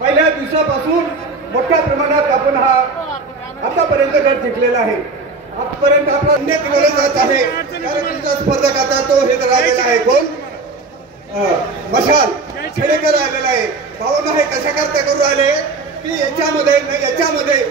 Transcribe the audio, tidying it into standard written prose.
पहिल्या दिवसापासून मोठ्या प्रमाणात आपण हा आतापर्यंत गट जिंकलेला आहे। आजपर्यंत आपला अन्य केलं जात आहे, कारण तुमचा स्पर्धक आता तो हे राहिलेला आहे, कोण मशाल खेडेकर आलेला आहे। भावना हे कशा करता करू राहिले की याच्यामध्ये